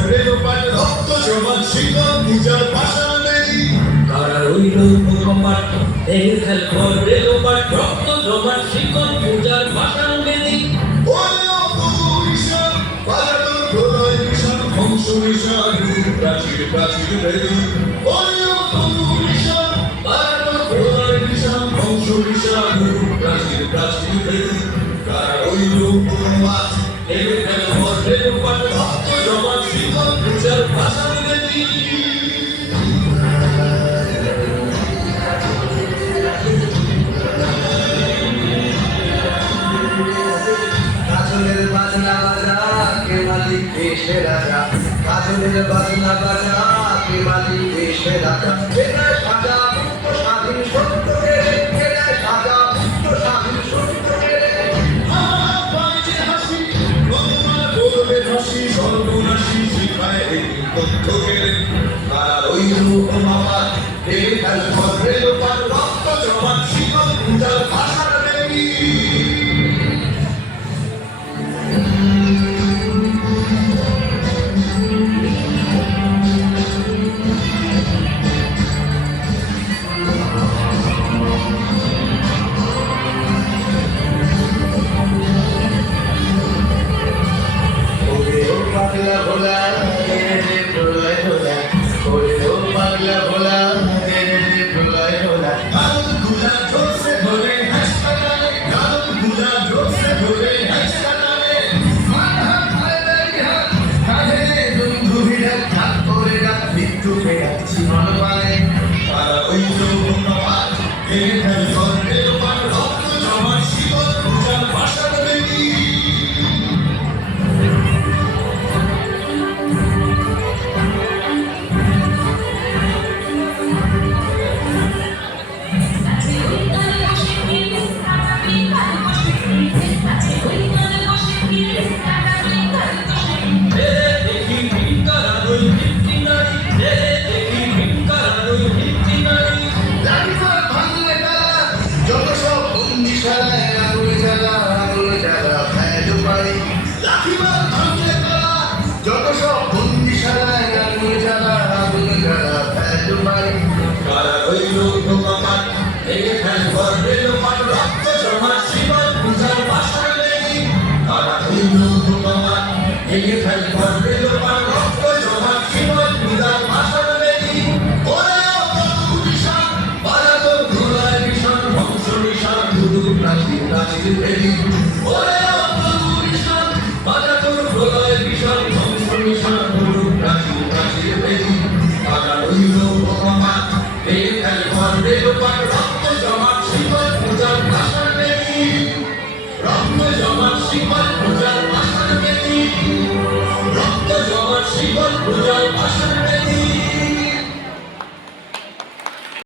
ঘরে লোপাট রক্ত জমান শিকল পূজার পাশান বেদি কারা রইল মুখপাট দেহের খেল ঘরে লোপাট রক্ত জমান শিকল পূজার পাশান বেদি ওরে অপরিশা পালাতন প্রলয় বিষণ ধ্বংস নিশান প্রাচীর প্রাচীর বেদি ওরে অপরিশা পালাতন প্রলয় বিষণ ধ্বংস নিশান প্রাচীর প্রাচীর বেদি কারা রইল মুখপাট দেহের খেল ঘরে লোপাট রক্ত জমান শিকল পূজার পাশান বেদি কাজলের বাজনা বাজা কে মালিক দেশে রাজা কাজলের বাজনা বাজা কে মালিক দেশে রাজা এটা সাজা মুক্ত স্বাধীন সত্য কেড়ে এটা সাজা মুক্ত স্বাধীন সত্য কেড়ে আমার বাঁচে হাসি তোমার বলবে হাসি সর্বনাশী শিখায় এই তথ্য কেড়ে আর ওই রূপ মামা দেবে কাল ঘরে লোপার রক্ত জমান শিকল পূজার ভাষার বেদি পাগলা ভোলা রে প্রলয় ভোলা ওরে ও পাগলা ভোলা রে প্রলয় ভোলা গালগুলা জোরসে ধরে হাসপাতালে গালগুলা জোরসে ধরে হাসপাতালে মাথা খায় হাত কাঁধে বন্ধু ভিড়াত হাত করে রাত মৃত্যু ফেরা জীবন পালে তারা ওই যৌবনবাদ দেবে কাল ঘরে লোপার রক্ত জমান শিকল পূজার ভাষার বেদি দেখি ভিক্ষার আলোয় ভিত্তি নারী দেখি ভিক্ষার আলোয় ভিত্তি নারী লাঠিমার ভাঙলে তালা যত সব বন্দিশালায় আগুন জ্বালা ফেলো পারি লাঠিমার ভাঙলে তালা যত সব বন্দিশালায় আগুন জ্বালা ফেলো পারি কারা রইল ভগবান দেবে কাল ঘরে লোপার রক্ত জমান শিকল পূজার ভাষার বেদি কারা রইল ভগবান দেবে কাল ঘরে লোপার রক্ত জমান শিকল পূজার ভাষার বেদি ওরে অপরিশা পালাতন প্রলয় বিষণ ধ্বংস নিশান ধুধু প্রাচীর প্রাচীর বেদি ওরে অপরিশা পালাতন প্রলয় বিষণ ধ্বংস নিশান ধুধু প্রাচীর প্রাচীর বেদি কারা রইল ভগবান দেবে কাল ঘরে লোপার রক্ত জমান শিকল পূজার ভাষার বেদি রক্ত জমান শিকল পূজার ভাষার বেদি রক্ত জমান শিকল